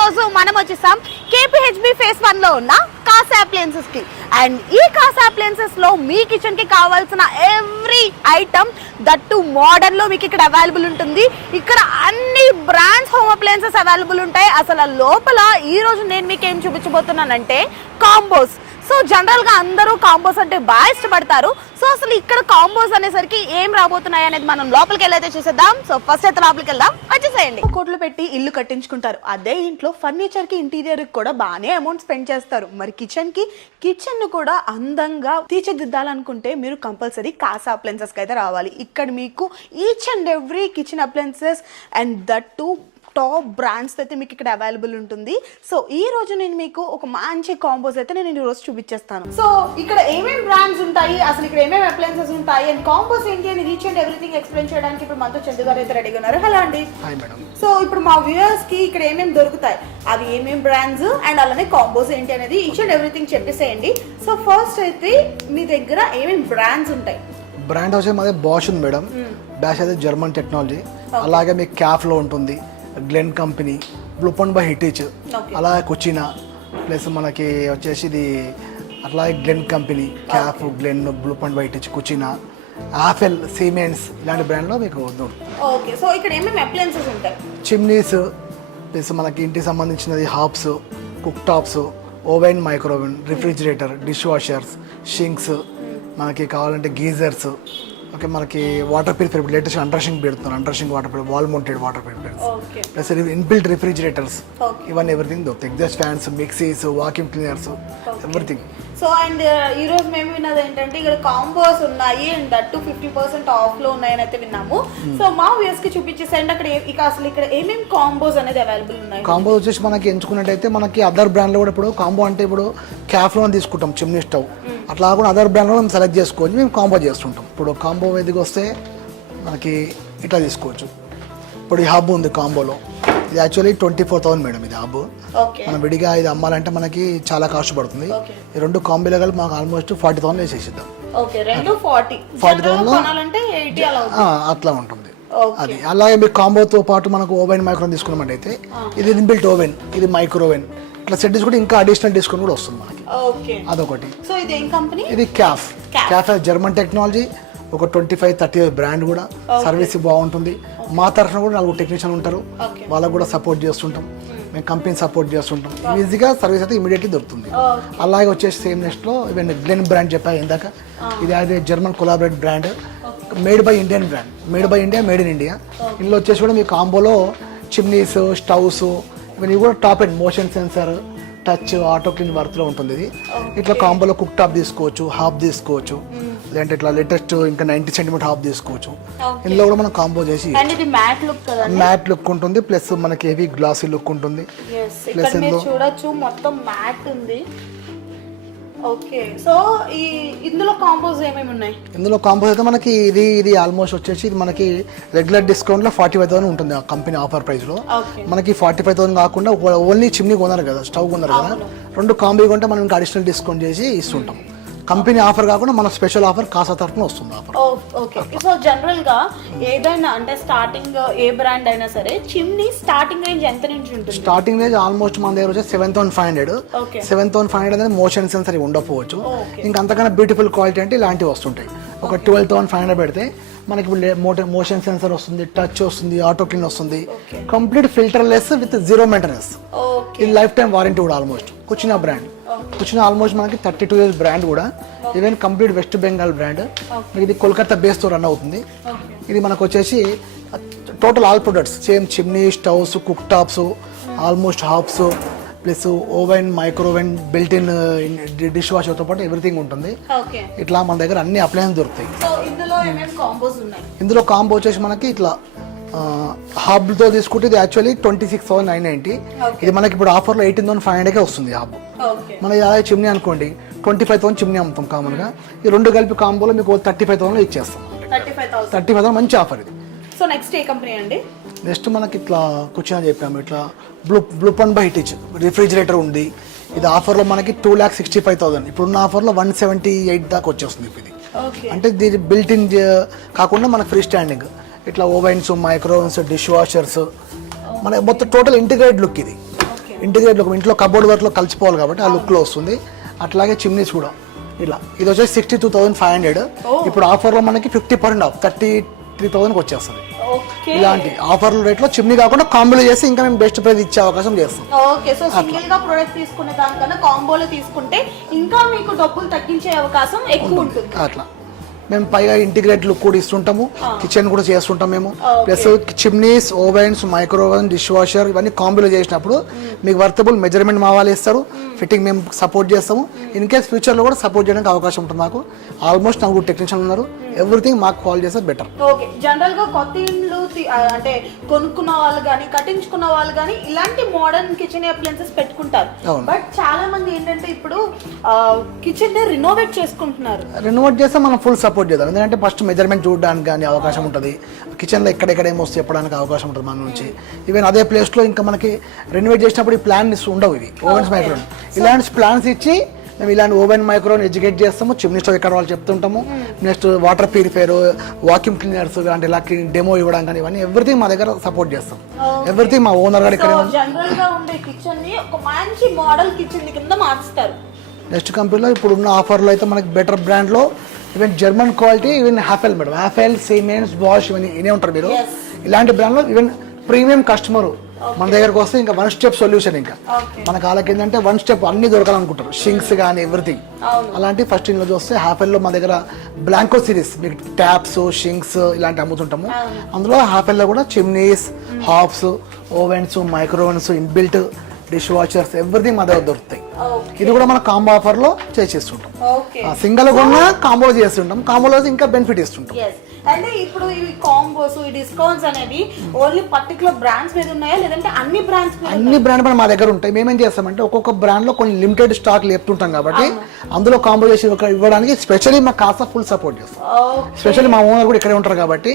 రోజు మనం వచ్చేసాం KPHB phase 1 లో ఉన్న కాసా అప్లయన్సెస్ కి. అండ్ ఈ కాసా అప్లయన్సెస్ లో మీ కిచెన్ కి కావాల్సిన ఎవ్రీ ఐటమ్ దట్టు మోడర్న్ లో మీకు ఇక్కడ అవైలబుల్ ఉంటుంది. ఇక్కడ అన్ని బ్రాండ్స్ హోమ్ అప్లయన్సెస్ అవైలబుల్ ఉంటాయి. అసలు లోపల ఈ రోజు నేను మీకు ఏం చూపించబోతున్నానంటే కాంబోస్. సో జనరల్ గా అందరూ కాంబోస్ అంటే బాగా ఇష్టపడతారు. సో అసలు ఇక్కడ కాంబోస్ అనేసరికి ఏం రాబోతున్నాయి అనేది మనం లోపలికి వెళ్ళైతే చూసేద్దాం. సో ఫస్ట్ అయితే లోపలికి వెళ్దాం, వచ్చేసేయండి. కోట్లు పెట్టి ఇల్లు కట్టించుకుంటారు, అదే ఇంట్లో ఫర్నిచర్ కి ఇంటీరియర్ కూడా బాగానే అమౌంట్ స్పెండ్ చేస్తారు. మరి కిచెన్ ను కూడా అందంగా తీర్చిదిద్దాలనుకుంటే మీరు కంపల్సరీ కాసా అప్లయన్సెస్ కి అయితే రావాలి. ఇక్కడ మీకు each and every kitchen appliances and that to top brands అయితే మీకు ఇక్కడ అవైలబుల్ ఉంటుంది. సో ఈ రోజు నేను మీకు ఒక మంచి కాంబోస్ అయితే నేను ఈ రోజు చూపించేస్తాను. సో ఇక్కడ ఏమేమి బ్రాండ్స్ ఉంటాయి, అసలు ఇక్కడ ఏమేమి అప్లయన్సెస్ ఉంటాయి అండ్ కాంబోస్ ఏంటి అని ఈచ్ అండ్ ఎవ్రీథింగ్ ఎక్స్ప్లెయిన్ చేయడానికి ఇప్పుడు మనతో చందు గారు అయితే రెడీగా ఉన్నారు. హలో అండి. సో ఇప్పుడు మా వ్యూయర్స్ కి ఇక్కడ ఏమేమి దొరుకుతాయి, అవి ఏమేమి బ్రాండ్స్ అండ్ అలానే కాంబోస్ ఏంటి అనేది ఈచ్ అండ్ ఎవ్రీథింగ్ చెప్పేసేయండి. సో ఫస్ట్ అయితే మీ దగ్గర ఏమేమి బ్రాండ్స్ ఉంటాయి? బ్రాండ్ వచ్చే మాది బాష్ ఉంది మేడం. బాష్ అయితే జర్మన్ టెక్నాలజీ. అలాగే మీకు క్యాఫ్ లో ఉంటుంది, Glen company, Bluepoint by Hettich, అలాగే కుచినా, ప్లస్ మనకి వచ్చేసి ఇది అట్లాగే Glen company, Kaff, Glen, Bluepoint by Hettich, Kutchina, Hafele, Siemens ఇలాంటి బ్రాండ్లో మీకు ఓకే. సో ఇక్కడ ఏమేమి అప్లయన్సెస్ ఉంటాయి? చిమ్నీస్, ప్లస్ మనకి ఇంటికి సంబంధించినది hobs, cook tops, oven, microwave, refrigerator, dish washers, sinks, మనకి కావాలంటే గీజర్స్, ఓకే, మనకి వాటర్ ప్యూరిఫైర్ లేటెస్ట్ అండర్షింగ్ పెడుతున్నారు, undersink water purifier, wall mounted water purifiers, plus inbuilt refrigerators, ఇవన్నీ ఎవ్రీథింగ్ దొరుకుతాయి. Exhaust fans, mixies, vacuum cleaners, everything. So and ఈ రోజు మేము విన్నది ఏంటంటే ఇక్కడ కాంబోస్ ఉన్నాయి అండ్ దట్టు 50% ఆఫ్ లో ఉన్నాయని అయితే విన్నాము. సో మా వ్యూయర్స్ కి చూపించేసండి అక్కడ అసలు ఇక్కడ ఏమేమి కాంబోస్ అనేది అవైలబుల్ ఉన్నాయి. కాంబో వచ్చేసి మనకి ఎంచుకున్నట్టయితే మనకి అదర్ బ్రాండ్ లో కూడా ఇప్పుడు కాంబో అంటే ఇప్పుడు క్యాఫ్ లో తీసుకుంటాం చిమ్నీ స్టవ్, అట్లా కూడా అదర్ బ్రాండ్ లో మేము సెలెక్ట్ చేసుకోవచ్చు, మేము కాంబో చేస్తుంటాం. ఇప్పుడు కాంబో ఎదిగి వస్తే మనకి ఇట్లా తీసుకోవచ్చు. ఇప్పుడు ఈ హబ్ ఉంది కాంబోలో, ఇది యాక్చువల్లీ 24,000 మేడం. ఇది హబ్ మనం విడిగా ఇది అమ్మాలంటే మనకి చాలా కాస్ట్ పడుతుంది. ఈ రెండు కాంబోలో కలిపి మాకు ఆల్మోస్ట్ 40,000 వేసేసిద్దాం. 40,000 అట్లా ఉంటుంది అది. అలాగే మీకు కాంబోతో పాటు మనకు ఓవెన్, మైక్రోవెన్ తీసుకున్నమాట అయితే ఇది ఇన్బిల్ట్ ఓవెన్, ఇది మైక్రోవెన్, ఇట్లా సెట్ కూడా ఇంకా అడిషనల్ డిస్కౌంట్ కూడా వస్తుంది మనకి. అదొకటి. సో ఇది ఏం కంపెనీ? ఇది క్యాఫ్. క్యాఫ్ జర్మన్ టెక్నాలజీ, ఒక 25-30 ఇయర్స్ బ్రాండ్ కూడా, సర్వీస్ బాగుంటుంది. మా తరఫున కూడా 4 టెక్నీషియన్ ఉంటారు, వాళ్ళకు కూడా సపోర్ట్ చేస్తుంటాం, మేము కంపెనీ సపోర్ట్ చేస్తుంటాం. ఈజీగా సర్వీస్ అయితే ఇమీడియట్లీ దొరుకుతుంది. అలాగే వచ్చేసి సేమ్ నెక్స్ట్ లో ఇవన్నీ గ్లెన్ బ్రాండ్ చెప్పా ఇందాక, ఇది అది German collaborate brand, made by Indian brand, made by India, made in India. ఇందులో వచ్చేసి కూడా మీ కాంబోలో చిమ్నీస్, స్టవ్స్, ఇవన్నీ కూడా top and motion sensor, touch, auto clean worth లో ఉంటుంది ఇది. ఇట్లా కాంబోలో కుక్ టాప్ తీసుకోవచ్చు, హాబ్ తీసుకోవచ్చు, లేదంటే ఇట్లా లేటెస్ట్ ఇంకా 90 సెంటీమీటర్ హాబ్ తీసుకోవచ్చు. ఇందులో కూడా మనం కాంబో చేసి మ్యాట్ లుక్ ఉంటుంది, ప్లస్ మనకి హెవీ గ్లాసీ లుక్ ఉంటుంది. ప్లస్ చూడొచ్చు మొత్తం మ్యాట్ ఉంది. ఓకే. సో ఈ ఇందులో కాంబోస్ ఏమేమి ఉన్నాయి? ఇందులో కాంబోస్ అయితే మనకి ఇది ఆల్మోస్ట్ వచ్చేసి ఇది మనకి రెగ్యులర్ డిస్కౌంట్ లో 45,000 ఉంటుంది ఆ కంపెనీ ఆఫర్ ప్రైస్ లో. మనకి 45,000 కాకుండా ఓన్లీ చిమ్నీ కొన్నారు కదా, స్టవ్ కొన్నారు కదా, రెండు కాంబో కొంటే మనం ఇంకా అడిషనల్ డిస్కౌంట్ చేసి ఇస్తుంటాం. కంపెనీ ఆఫర్ కాకుండా మన స్పెషల్ ఆఫర్ కాసా తరఫున వస్తుంది ఆఫర్. ఓకే. సో జనరల్ గా ఏదైనా అంటే స్టార్టింగ్ ఏ బ్రాండ్ అయినా సరే చిమ్నీ స్టార్టింగ్ రేంజ్ ఎంత నుంచి ఉంటుంది? స్టార్టింగ్ రేంజ్ ఆల్మోస్ట్ మన దగ్గర వచ్చి 7,500. 7,500 అనేది మోషన్ సెన్సర్ ఉండకపోవచ్చు, ఇంకా అంతకన్నా బ్యూటిఫుల్ క్వాలిటీ అంటే ఇలాంటివి వస్తుంటాయి. ఒక 12,500 పెడితే మనకి మోషన్ సెన్సర్ వస్తుంది, టచ్ వస్తుంది, ఆటో క్లీన్ వస్తుంది, complete filter less with 0 maintenance. ఇది లైఫ్ టైం వారంటీ కూడా almost. Kutchina brand, Kutchina almost మనకి 32 ఇయర్స్ బ్రాండ్ కూడా, even complete West Bengal brand. ఇది కోల్కతా బేస్ తో రన్ అవుతుంది. ఇది మనకు వచ్చేసి total all products same chimney, stoves, cook tops, almost hobs, plus oven, microwave, built in dish వాషర్తో పాటు ఎవ్రీథింగ్ ఉంటుంది. ఇట్లా మన దగ్గర అన్ని అప్లయన్స్ దొరుకుతాయి. ఇందులో కాంబో వచ్చేసి మనకి ఇట్లా హబ్తో తీసుకుంటే ఇది యాక్చువల్లీ 26,990. ఇది మనకి ఇప్పుడు ఆఫర్లో 18,500కే వస్తుంది హబ్. మన అలాగే చిమ్నీ అనుకోండి 25,000 చిమ్నీ అమ్ముతాం కామన్ గా. ఈ రెండు కలిపి కాంబోలో మీకు 35,000 ఇచ్చేస్తాం. 35,000 మంచి ఆఫర్ ఇది. సో నెక్స్ట్ ఏ కంపెనీ అండి? నెక్స్ట్ మనకి ఇట్లా కుచినా చెప్పాము, ఇట్లా బ్లూపాయింట్ బై హిటిచ్ రిఫ్రిజిరేటర్ ఉంది. ఇది ఆఫర్లో మనకి 2,65,000, ఇప్పుడున్న ఆఫర్లో 178 దాకా వచ్చేస్తుంది. ఇది అంటే దీని బిల్ట్ ఇన్ కాకుండా మనకు ఫ్రీ స్టాండింగ్ ఇట్లా ఓవెన్స్, మైక్రోవెన్స్, డిష్ వాషర్స్, మన మొత్తం టోటల్ ఇంటిగ్రేటెడ్ లుక్ ఇది. ఇంటిగ్రేట్ ఒక ఇంట్లో కబోర్డ్ వర్క్లో కలిసిపోవాలి కాబట్టి ఆ లుక్లో వస్తుంది. అట్లాగే చిమ్నీస్ కూడా ఇలా ఇది వచ్చేసి 62,500. ఇప్పుడు ఆఫర్లో మనకి 50% ఆఫ్ 33,000కి వచ్చేస్తుంది. ఇలాంటి ఆఫర్ల రేట్లో చిమ్నీ కాకుండా కాంబోలో చేసి ఇంకా మేము బెస్ట్ ప్రైస్ ఇచ్చే అవకాశం చేస్తాం. ఓకే, సో సింగిల్ గా ప్రొడక్ట్ తీసుకునే దానికన్నా కాంబోలో తీసుకుంటే ఇంకా మీకు డబ్బులు తగ్గించే అవకాశం ఎక్కువ ఉంటుంది. అట్లా మేము పైగా ఇంటిగ్రేట్ లుక్ కూడా ఇస్తుంటాము, కిచెన్ కూడా చేస్తుంటాం మేము. Plus chimneys, ovens, micro oven, dishwasher ఇవన్నీ కాంబోలో చేసినప్పుడు మీకు వర్తబుల్ మెజర్మెంట్ మా వాళ్ళు ఇస్తారు, ఫిట్టింగ్ మేము సపోర్ట్ చేస్తాము. ఇన్ కేస్ ఫ్యూచర్లో కూడా సపోర్ట్ చేయడానికి అవకాశం ఉంటుంది. మాకు ఆల్మోస్ట్ 4 టెక్నీషియన్లు ఉన్నారు, ఎవ్రీథింగ్ మాకు కాల్ చేస్తే బెటర్. ఓకే, జనరల్ గా కొత్త ఇండ్లు అంటే కొనుక్కున్న వాళ్ళు కానీ కట్టించుకున్న వాళ్ళు కానీ ఇలాంటి మోడర్న్ కిచెన్ అప్లయన్సెస్ పెట్టుకుంటారు. బట్ చాలా మంది ఏంటంటే ఇప్పుడు కిచెన్ ని రినోవేట్ చేసుకుంటున్నారు. రినోవేట్ చేస్తే మనం ఫుల్ సపోర్ట్ చేద్దాం. ఎందుకంటే ఫస్ట్ మెజర్మెంట్ చూడడానికి కానీ అవకాశం ఉంటుంది, కిచెన్లో ఎక్కడెక్కడ ఏమొస్తే చెప్పడానికి అవకాశం ఉంటుంది మన నుంచి. ఈవెన్ అదే ప్లేస్లో ఇంకా మనకి రెనోవేట్ చేసినప్పుడు ఈ ప్లాన్ ఉండవు. ఇవి ఓవెన్స్, మైక్రోన్ ఇలాంటి ప్లాన్స్ ఇచ్చి మేము ఇలాంటి ఓవెన్, మైక్రోన్ ఎడ్యుకేట్ చేస్తాము. చిమ్నీ స్టవ్ ఎక్కడ వాళ్ళు చెప్తుంటాము. Next water purifier, vacuum cleaners అంటే ఇలా డెమో ఇవ్వడం కానీ ఇవన్నీ ఎవ్రీథింగ్ మా దగ్గర సపోర్ట్ చేస్తాం. ఎవ్రీథింగ్ మా ఓనర్ గారు ఇక్కడ జనరల్ గా ఉండే కిచెన్ ని ఒక మంచి మోడల్ కిచెన్ కింద మార్చుతారు. నెక్స్ట్ కంపెనీలో ఇప్పుడు ఉన్న ఆఫర్లో అయితే మనకి బెటర్ బ్రాండ్లో even German quality, even Hafele madam, Hafele, Siemens, Bosch ఇవన్నీ ఇనే ఉంటారు మీరు. ఇలాంటి బ్రాండ్లో ఈవెన్ ప్రీమియం కస్టమర్ మన దగ్గరకు వస్తే ఇంకా 1 స్టెప్ సొల్యూషన్. ఇంకా మన కాళ్ళకి ఏంటంటే 1 స్టెప్ అన్ని దొరకాలనుకుంటారు, షింక్స్ కానీ ఎవ్రీథింగ్. అలాంటి ఫస్ట్ ఇంట్లో చూస్తే హాఫెల్లో మా దగ్గర బ్లాంకో సిరీస్ మీకు ట్యాప్స్, షింక్స్ ఇలాంటి అమ్ముతుంటాము. అందులో హాఫెల్లో కూడా chimneys, hobs, ovens, microwaves, inbuilt dish washers everything మా దగ్గర దొరుకుతాయి. ఇది కూడా మన కాంబో ఆఫర్లో చేసేస్తుంటాం. సింగిల్ కొన్నా కాంబో చేస్తుంటాం, కాంబోలో ఇంకా బెనిఫిట్ ఇస్తుంటాం. అంటే ఇప్పుడు ఇవి కాంబోస్, ఈ డిస్కౌంట్స్ అనేవి ఓన్లీ పర్టికులర్ బ్రాండ్స్ మీద ఉన్నాయా లేదంటే అన్ని బ్రాండ్స్ మీద? అన్ని బ్రాండ్ మా దగ్గర ఉంటాయి. మేమేం చేస్తామంటే ఒక్కొక్క బ్రాండ్ లో కొన్ని లిమిటెడ్ స్టాక్ లేపుతుంటాం కాబట్టి అందులో కాంబో చేసి ఇవ్వడానికి స్పెషల్లీ మా కాస్త ఫుల్ సపోర్ట్ చేస్తాం. స్పెషల్లీ మా ఓనర్ కూడా ఇక్కడే ఉంటారు కాబట్టి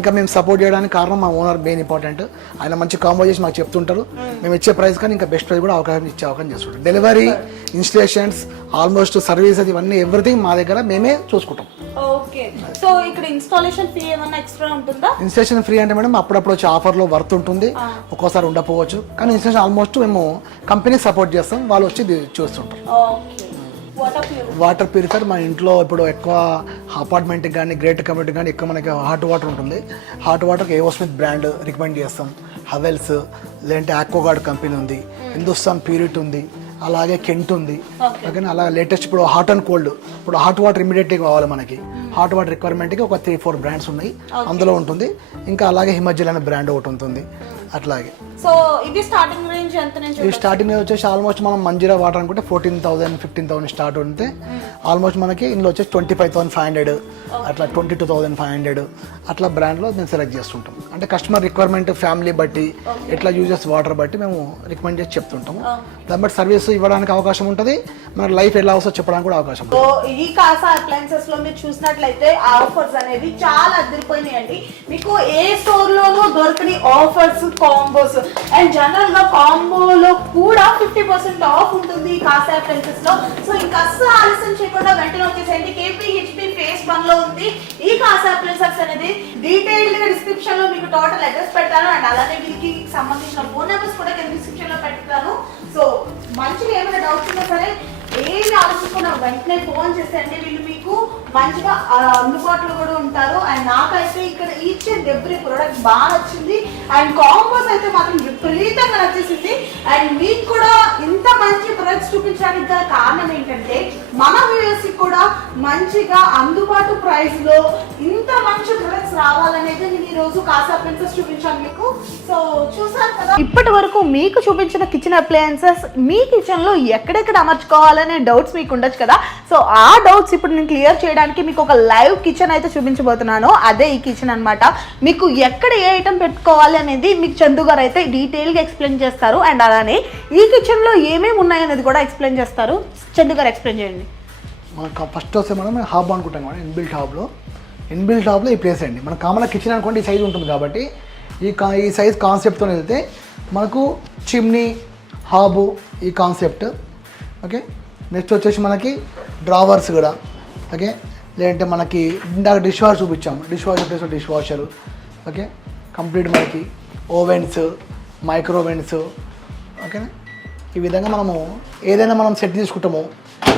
ఇంకా మేము సపోర్ట్ చేయడానికి కారణం మా ఓనర్ మెయిన్ ఇంపార్టెంట్. ఆయన మంచి కాంబో చేసి మాకు చెప్తుంటారు. మేము ఇచ్చే ప్రైస్ కానీ ఇంకా బెస్ట్ ప్రైస్ కూడా ఇచ్చే అవకాశం చేస్తుంటాం. డెలివరీ, ఇన్స్టలేషన్స్, ఆల్మోస్ట్ సర్వీస్ అది ఇవన్నీ ఎవ్రీథింగ్ మా దగ్గర మేమే చూసుకుంటాం. ఓకే, సో ఇక్కడ ఇన్స్టాలేషన్ ఫీ ఏమైనా ఎక్స్ట్రా ఉంటుందా? ఇన్స్టలేషన్ ఫ్రీ అంటే మేడం అప్పుడప్పుడు వచ్చే ఆఫర్లో వర్త్ ఉంటుంది, ఒక్కోసారి ఉండకపోవచ్చు. కానీ ఇన్స్టలేషన్ ఆల్మోస్ట్ మేము కంపెనీ సపోర్ట్ చేస్తాం, వాళ్ళు వచ్చి చూస్తుంటారు. వాటర్ ప్యూరిఫైర్ మన ఇంట్లో ఇప్పుడు ఎక్కువ అపార్ట్మెంట్కి కానీ గ్రేట్ కమ్యూనిటీకి కానీ ఎక్కువ మనకి హాట్ వాటర్ ఉంటుంది. హాట్ వాటర్కి ఏవోస్మిత్ బ్రాండ్ రికమెండ్ చేస్తాం. హవెల్స్ లేదంటే ఆక్వాగార్డ్ కంపెనీ ఉంది, హిందుస్థాన్ ప్యూరిట్ ఉంది, అలాగే కెంట్ ఉంది. ఓకేనా, అలాగే లేటెస్ట్ ఇప్పుడు హాట్ అండ్ కోల్డ్, ఇప్పుడు హాట్ వాటర్ ఇమీడియట్గా కావాలి మనకి, హాట్ వాటర్ రిక్వైర్మెంట్కి ఒక 3-4 బ్రాండ్స్ ఉన్నాయి అందులో ఉంటుంది. ఇంకా అలాగే హిమాచల్ అనే బ్రాండ్ ఒకటి ఉంటుంది. అట్లాగే సో ఇది స్టార్టింగ్ రేంజ్ ఎంత నుంచి? ఈ స్టార్టింగ్ వచ్చేసి ఆల్మోస్ట్ మనం మంజీరా వాటర్ అనుకుంటే 14,000, 15,000 స్టార్ట్ ఉంటే ఆల్మోస్ట్ మనకి ఇందులో వచ్చేసి 25,500 అట్లా 22,500 అట్లా బ్రాండ్లో మేము సెలెక్ట్ చేస్తుంటాం. అంటే కస్టమర్ రిక్వైర్మెంట్, ఫ్యామిలీ బట్టి, ఎట్లా యూజెస్ వాటర్ బట్టి మేము రికమెండ్ చేసి చెప్తుంటాము. దాన్ని బట్టి సర్వీస్ ఇవ్వడానికి అవకాశం ఉంటుంది, మన లైఫ్ ఎలా వస్తుందో చెప్పడానికి కూడా అవకాశం ఉంటుంది. ఈ కాసా అప్లయన్సెస్ లో మీరు చూసినట్లయితే ఆఫర్స్ అనేవి చాలా అదిరిపోయినాయండి. మీకు ఏ స్టోర్ లోనూ దొరకని ఆఫర్స్, కాంబోస్. అండ్ జనరల్ గా కాంబోలో కూడా 50% ఆఫ్ ఉంటుంది ఈ కాసా అప్లయన్సెస్ లో. సో ఇంకా అస్సలు ఆలస్యం చేయకుండా వెంటనే వచ్చేసండి. KPHP ఫేస్ 1 లో ఉంది ఈ కాసా అప్లయన్సెస్ అనేది. డీటెయిల్డ్ గా డిస్క్రిప్షన్ లో మీకు టోటల్ అడ్రస్ పెడతాను, అండ్ అలానే వీళ్ళకి సంబంధించిన ఫోన్ నెంబర్స్ కూడా కింద డిస్క్రిప్షన్ లో పెడతాను. సో మంచిగా ఏమైనా డౌట్స్ ఉన్నా సరే ఏమి ఆలోచించుకున్నా వెంటనే ఫోన్ చేసేయండి. వీళ్ళు మీకు మంచిగా అందుబాటులో కూడా ఉంటారు. అండ్ నాకైతే ఇక్కడ ఈచ్ అండ్ ఎవ్రీ ప్రోడక్ట్ బాగా నచ్చింది. అండ్ కాంబోస్ అయితే మాత్రం విపరీతంగా నచ్చేసింది. అండ్ మీకు కూడా ఇంత మంచి ప్రొడక్ట్స్ చూపించడానికి గల కారణం ఏంటంటే మన వ్యూయర్స్ కూడా మంచిగా అందుబాటు ప్రైస్ లో ఇంత మంచి ప్రొడక్ట్స్ రావాలనేది నేను ఈ రోజు కాసా అప్లయన్సెస్ చూపించాను మీకు. సో చూసారు కదా, ఇప్పటి వరకు మీకు చూపించిన కిచెన్ అప్లయన్సెస్ మీ కిచెన్ లో ఎక్కడెక్కడ అమర్చుకోవాలనే డౌట్స్ మీకు ఉండొచ్చు కదా. సో ఆ డౌట్స్ ఇప్పుడు నేను క్లియర్ చేయడానికి మీకు ఒక లైవ్ కిచెన్ అయితే చూపించబోతున్నాను. అదే ఈ కిచెన్ అన్నమాట. మీకు ఎక్కడ ఏ ఐటమ్ పెట్టుకోవాలి అనేది మీకు చందు గారు అయితే డీటెయిల్గా ఎక్స్ప్లెయిన్ చేస్తారు. అండ్ అలానే ఈ కిచెన్లో ఏమేమి ఉన్నాయనేది కూడా ఎక్స్ప్లెయిన్ చేస్తారు. చందు గారు ఎక్స్ప్లెయిన్ చేయండి. మనకు ఫస్ట్ వస్తే మనం హాబ్ అనుకుంటాం మేడం. ఇన్బిల్ట్ హాబ్లో ఈ ప్లేస్ అండి. మన కామన్ కిచెన్ అనుకోండి ఈ సైజ్ ఉంటుంది కాబట్టి ఈ సైజ్ కాన్సెప్ట్తో వెళ్తే మనకు చిమ్నీ, హాబు ఈ కాన్సెప్ట్. ఓకే, నెక్స్ట్ వచ్చేసి మనకి డ్రావర్స్ కూడా. ఓకే, లేదంటే మనకి ఇందాక డిష్ వాషర్ చూపించాము, dish washer place dish washer. Okay, complete మనకి ఓవెన్స్, మైక్రోవెన్స్. ఓకేనా, ఈ విధంగా మనము ఏదైనా మనం సెట్ తీసుకుంటాము,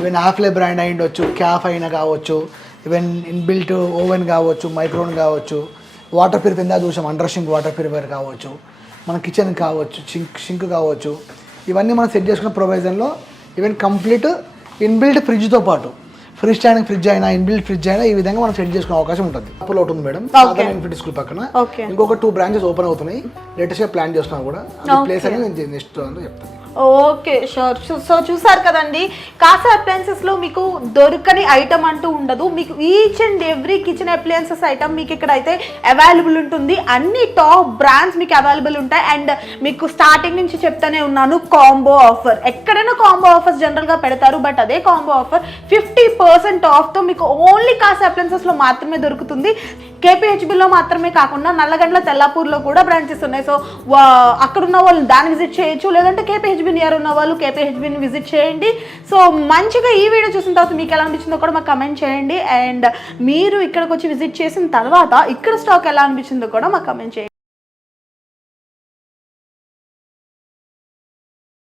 ఈవెన్ ఆఫ్లే బ్రాండ్ అయి ఉండొచ్చు, క్యాఫ్ అయినా కావచ్చు, ఈవెన్ ఇన్బిల్ట్ ఓవెన్ కావచ్చు, మైక్రోవెన్ కావచ్చు, వాటర్ ప్యూరిఫైర్ ఇందా చూసాం, అండర్ షింక్ వాటర్ ప్యూరిఫైర్ కావచ్చు, మన కిచెన్ కావచ్చు, షింక్ కావచ్చు, ఇవన్నీ మనం సెట్ చేసుకున్న ప్రొవిజన్లో ఈవెన్ కంప్లీట్ ఇన్బిల్ట్ ఫ్రిడ్జ్తో పాటు ఫ్రీ స్టాండింగ్ ఫ్రిడ్జ్ అయినా ఇన్బిల్ట్ ఫ్రిడ్జ్ అయినా ఈ విధంగా మనం సెట్ చేసుకునే అవకాశం ఉంటుంది. అప్పుడు ఒకటి ఉంది మేడం, సాధారణ ఇన్ఫినిటీ స్కూల్ పక్కన ఇంకొక 2 బ్రాంచెస్ ఓపెన్ అవుతున్నాయి. లేటెస్ట్ గా ప్లాన్ చేస్తున్నా కూడా ప్లేస్ అనేది నేను నెక్స్ట్ చెప్తాను. Okay sure. సో చూసారు కదండి, కాసా అప్లయన్సెస్లో మీకు దొరకని ఐటమ్ అంటూ ఉండదు. మీకు each and every kitchen appliances item మీకు ఇక్కడ అయితే అవైలబుల్ ఉంటుంది. అన్ని టాప్ బ్రాండ్స్ మీకు అవైలబుల్ ఉంటాయి. అండ్ మీకు స్టార్టింగ్ నుంచి చెప్తానే ఉన్నాను, కాంబో ఆఫర్. ఎక్కడైనా కాంబో ఆఫర్స్ జనరల్గా పెడతారు, బట్ అదే కాంబో ఆఫర్ 50% ఆఫ్తో మీకు ఓన్లీ కాసా అప్లయన్సెస్లో మాత్రమే దొరుకుతుంది. కేపీహెచ్బిలో మాత్రమే కాకుండా నల్లగండ్ల, తెల్లాపూర్లో కూడా బ్రాంచెస్ ఉన్నాయి. సో అక్కడ ఉన్న వాళ్ళు దాన్ని విజిట్ చేయొచ్చు, లేదంటే కేపీహెచ్బి నియర్ ఉన్న వాళ్ళు కేపీహెచ్బిని విజిట్ చేయండి. సో మంచిగా ఈ వీడియో చూసిన తర్వాత మీకు ఎలా అనిపించిందో కూడా మాకు కమెంట్ చేయండి. అండ్ మీరు ఇక్కడికి వచ్చి విజిట్ చేసిన తర్వాత ఇక్కడ స్టాక్ ఎలా అనిపించిందో కూడా మాకు కమెంట్ చేయండి.